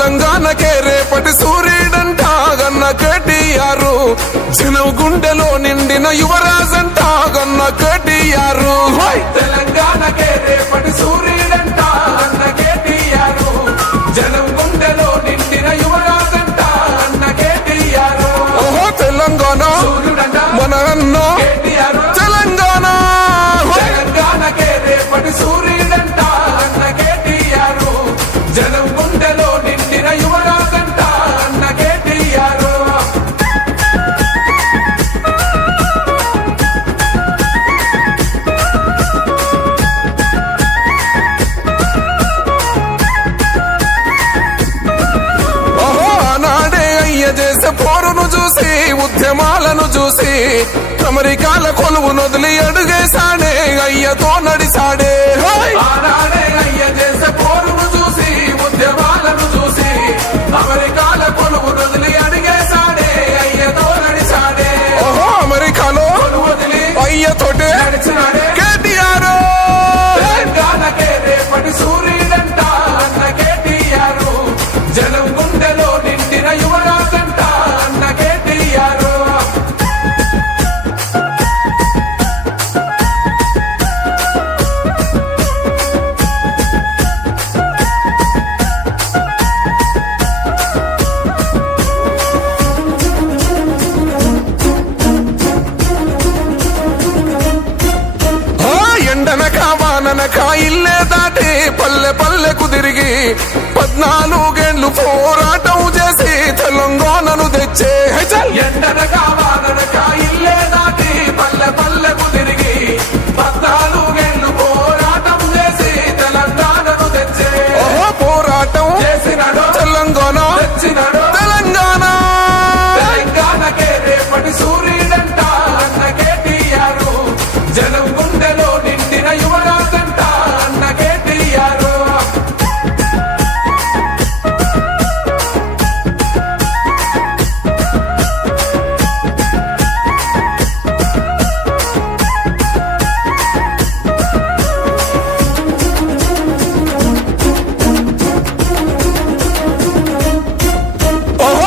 తెలంగాణకే రేపటి సూర్యుడంట గన్న కేటీఆర్, జనం గుండెలో నిండిన యువరాజంట గన్న కేటీఆర్. తెలంగాణకే రేపటి సూర్యుడంట గన్న కేటీఆర్, జనం గుండెలో నిండిన యువరాజంట గన్న కేటీఆర్. ఓహో తెలంగాణ మన అన్న తెలంగాణ, తెలంగాణకే రేపటి సూర్యుడంట గన్న కేటీఆర్, జనం గుండెలో నిండిన యువరాజంట అన్న కేటీఆర్. ఓహో ఆనాడే అయ్య చేసే పోరును చూసి, ఉద్యమాలను చూసి, అమెరికాల కొలువు నొదిలి అడుగేశాడే, అయ్యతో నడిసాడే. ఆనాడే అయ్య చేసే పోరును చూసి, ఉద్యమాలను చూసి, అమెరికాల కొలువు నొదిలి అడిగేశాడే, అయ్యతో నడిచాడే. ఓహో అమెరికాలో వదిలి అయ్యతోటే నడిచినాడే కేటీఆర్. తెలంగాణకే రేపటి సూర్యుడంట అన్న కేటీఆర్, జనం గుండెలో నిండిన యువరాజంట అన్న కేటీఆర్. ఎండనక వాననక ఇల్లే దాటి పల్లె పల్లెకు తిరిగి 14 ఏళ్లు పోరాటం చేసి తెలంగాణను తెచ్చే. ఎండనక వాననక